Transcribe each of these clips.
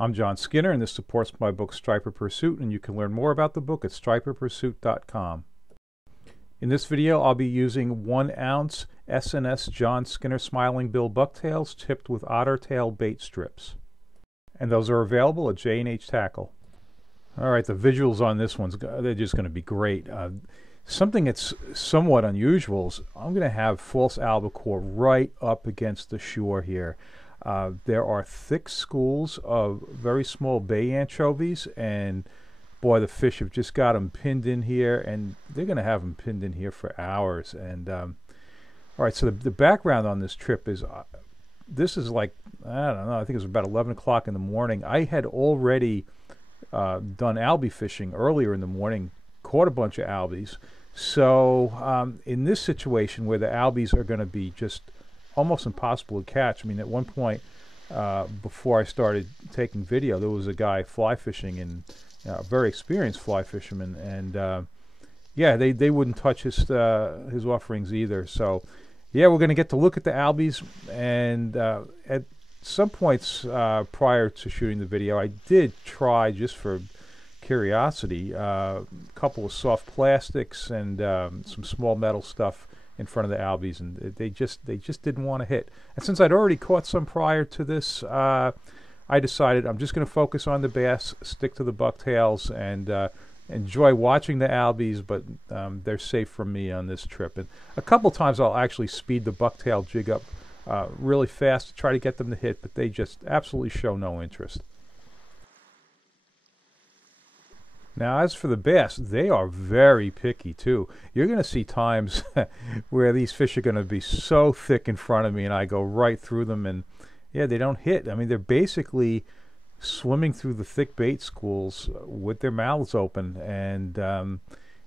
I'm John Skinner, and this supports my book Striper Pursuit, and you can learn more about the book at striperpursuit.com. In this video, I'll be using 1 ounce S&S John Skinner Smiling Bill bucktails tipped with otter tail bait strips. And those are available at J&H Tackle. Alright, the visuals on this one's, they're just going to be great. Something that's somewhat unusual is I'm going to have false albacore right up against the shore here. There are thick schools of very small bay anchovies, and boy, the fish have just got them pinned in here, and they're going to have them pinned in here for hours. And all right, so the background on this trip is this is like, I don't know, I think it was about 11 o'clock in the morning. I had already done albie fishing earlier in the morning, caught a bunch of albies. So in this situation where the albies are going to be just almost impossible to catch, I mean, at one point before I started taking video, there was a guy fly fishing, and a very experienced fly fisherman, and yeah, they wouldn't touch his offerings either. So yeah, we're going to get to look at the albies, and at some points prior to shooting the video, I did try, just for curiosity, a couple of soft plastics and some small metal stuff in front of the albies, and they just didn't want to hit. And since I'd already caught some prior to this, I decided I'm just going to focus on the bass, stick to the bucktails, and enjoy watching the albies, but they're safe from me on this trip. And a couple times I'll actually speed the bucktail jig up really fast to try to get them to hit, but they just absolutely show no interest. Now, as for the bass, they are very picky too. You're going to see times where these fish are going to be so thick in front of me, and I go right through them, and yeah, they don't hit. I mean, they're basically swimming through the thick bait schools with their mouths open, and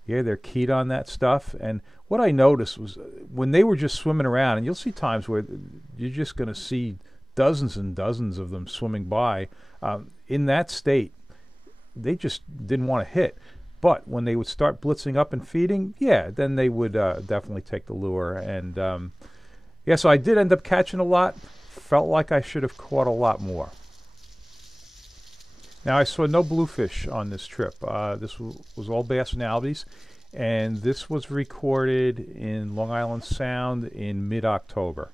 yeah, they're keyed on that stuff. And what I noticed was when they were just swimming around, and you'll see times where you're just going to see dozens and dozens of them swimming by, in that state, they just didn't want to hit. But when they would start blitzing up and feeding, yeah, then they would definitely take the lure. And yeah, so I did end up catching a lot. Felt like I should have caught a lot more. Now, I saw no bluefish on this trip. This was all bass and albies, and this was recorded in Long Island Sound in mid-October.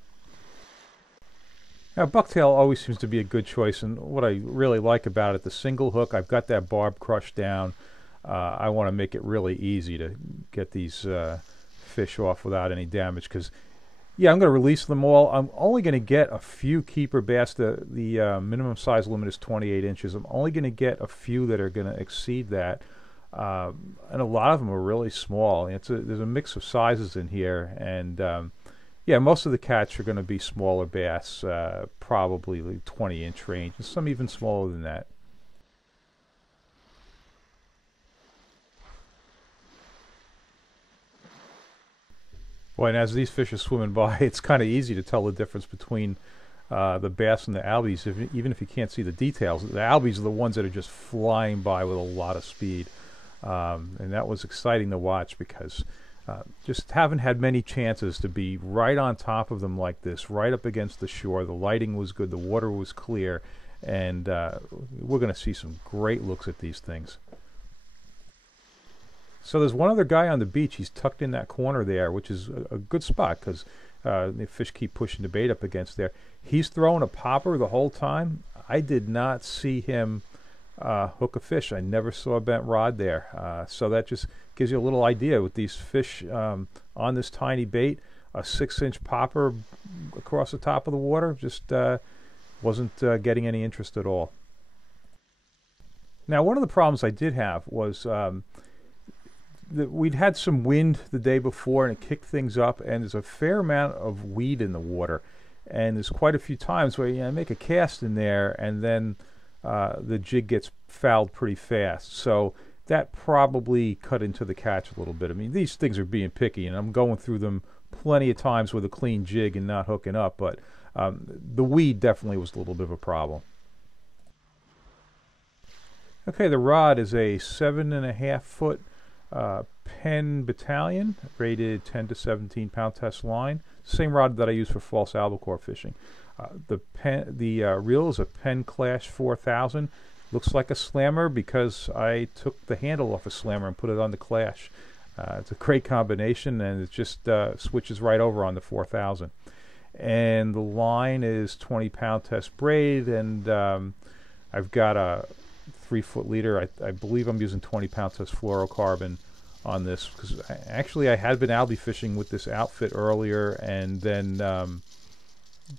Now, bucktail always seems to be a good choice, and what I really like about it, the single hook, I've got that barb crushed down. I want to make it really easy to get these fish off without any damage, because, yeah, I'm going to release them all. I'm only going to get a few keeper bass. The minimum size limit is 28 inches. I'm only going to get a few that are going to exceed that, and a lot of them are really small. There's a mix of sizes in here, and yeah, most of the catch are going to be smaller bass, probably like 20-inch range, and some even smaller than that. Boy, and as these fish are swimming by, it's kind of easy to tell the difference between the bass and the albies, even if you can't see the details. The albies are the ones that are just flying by with a lot of speed, and that was exciting to watch, because just haven't had many chances to be right on top of them like this, right up against the shore. The lighting was good, the water was clear, and we're going to see some great looks at these things. So there's one other guy on the beach. He's tucked in that corner there, which is a good spot, because the fish keep pushing the bait up against there. He's throwing a popper the whole time. I did not see him hook a fish. I never saw a bent rod there. So that just gives you a little idea with these fish on this tiny bait. A 6-inch popper across the top of the water just wasn't getting any interest at all. Now, one of the problems I did have was we'd had some wind the day before, and it kicked things up, and there's a fair amount of weed in the water. And there's quite a few times where I make a cast in there, and then the jig gets fouled pretty fast. So that probably cut into the catch a little bit. I mean, these things are being picky, and I'm going through them plenty of times with a clean jig and not hooking up, but the weed definitely was a little bit of a problem. Okay, the rod is a 7.5-foot Penn Battalion, rated 10 to 17 pound test line. Same rod that I use for false albacore fishing. The reel is a Penn Clash 4000. Looks like a slammer because I took the handle off a slammer and put it on the Clash. It's a great combination, and it just switches right over on the 4000. And the line is 20-pound test braid, and I've got a 3-foot leader. I believe I'm using 20-pound test fluorocarbon on this because actually I had been Albie fishing with this outfit earlier, and then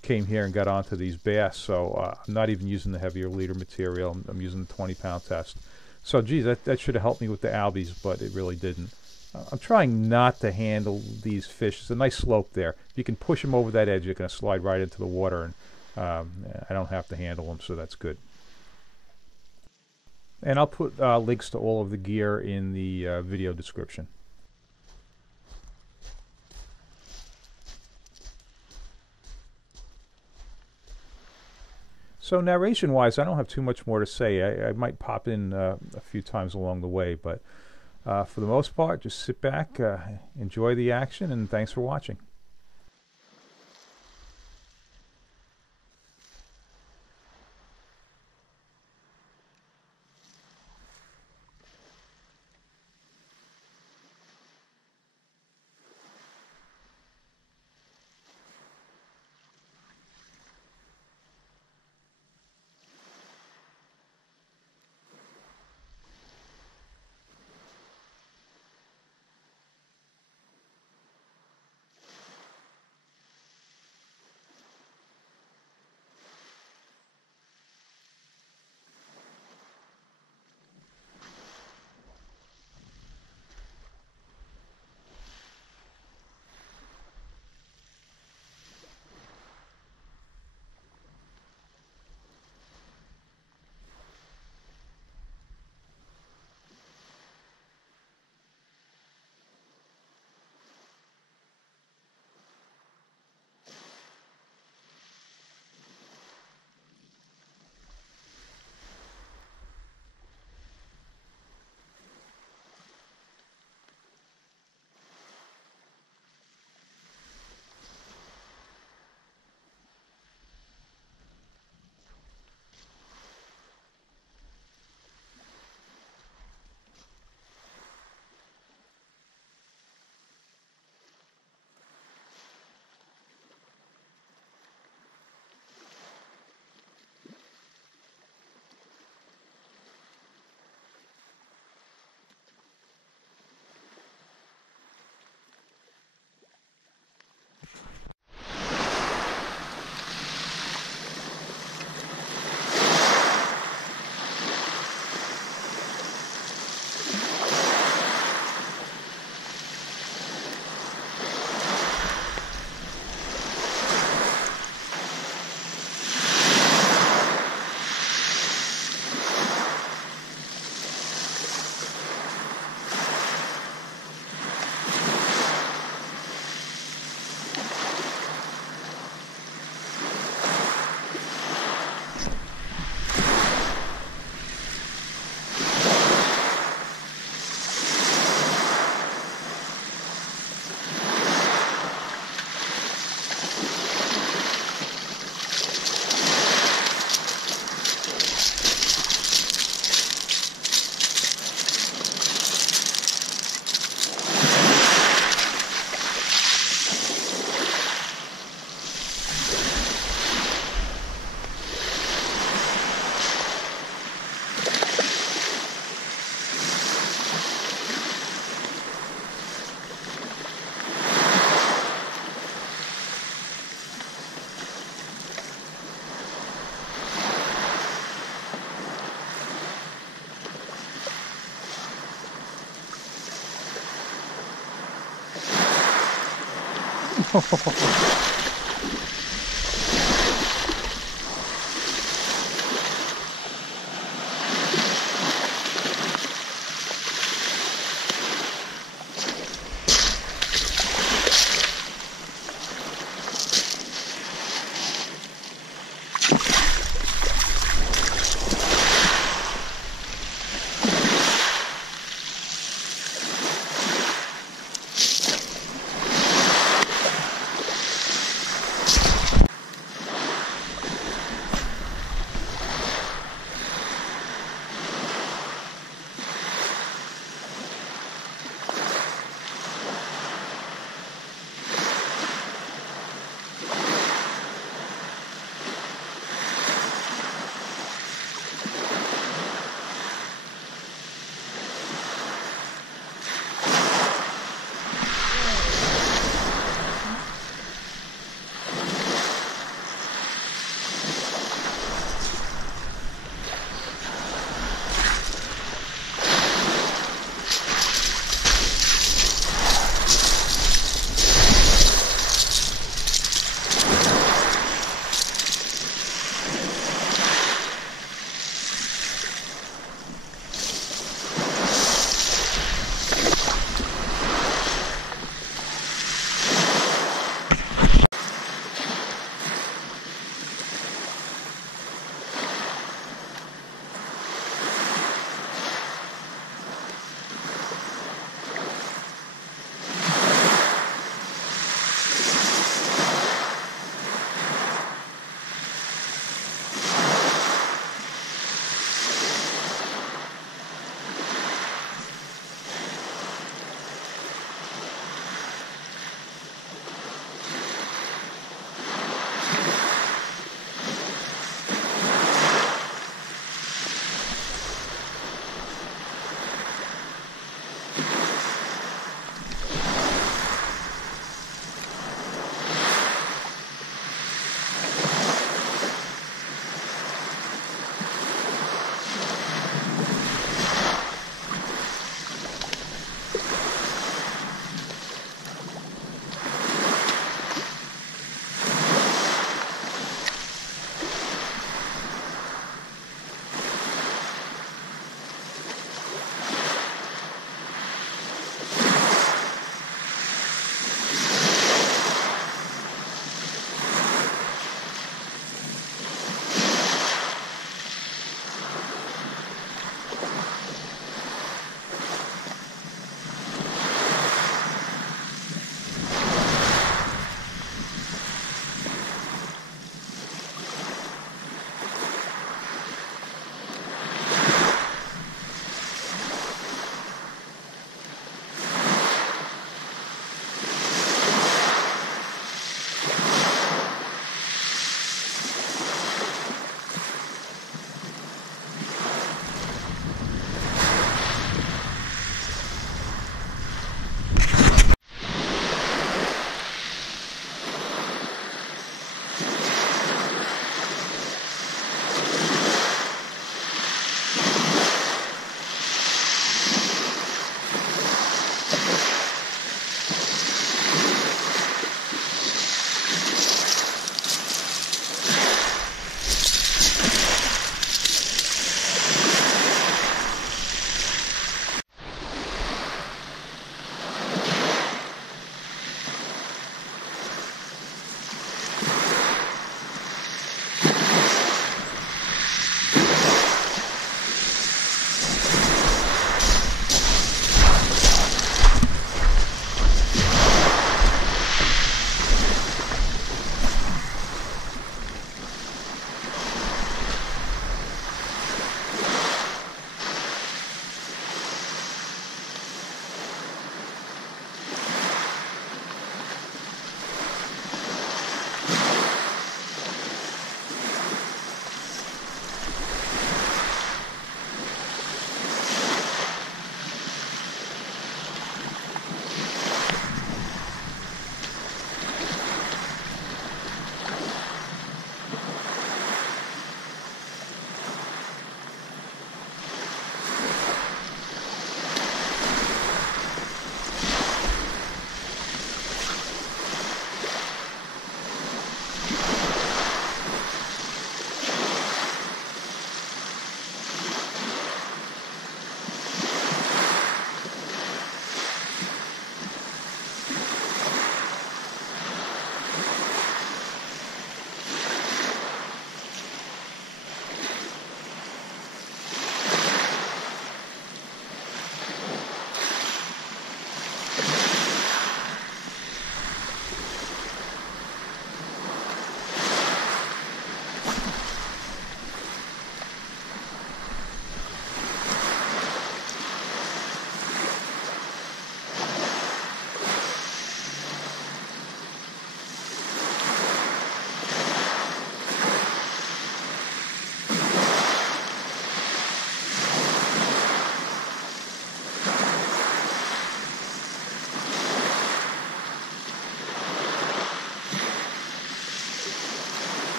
came here and got onto these bass. So I'm not even using the heavier leader material. I'm using the 20-pound test. So geez, that should have helped me with the Albies, but it really didn't. I'm trying not to handle these fish. It's a nice slope there. If you can push them over that edge, you're going to slide right into the water, and I don't have to handle them, so that's good. And I'll put links to all of the gear in the video description. So narration-wise, I don't have too much more to say. I might pop in a few times along the way, but for the most part, just sit back, enjoy the action, and thanks for watching.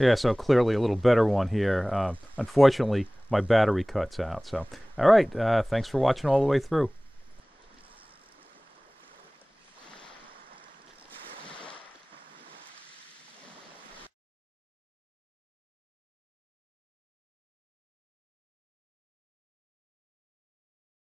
Yeah, so clearly a little better one here. Unfortunately, my battery cuts out. So, all right, thanks for watching all the way through.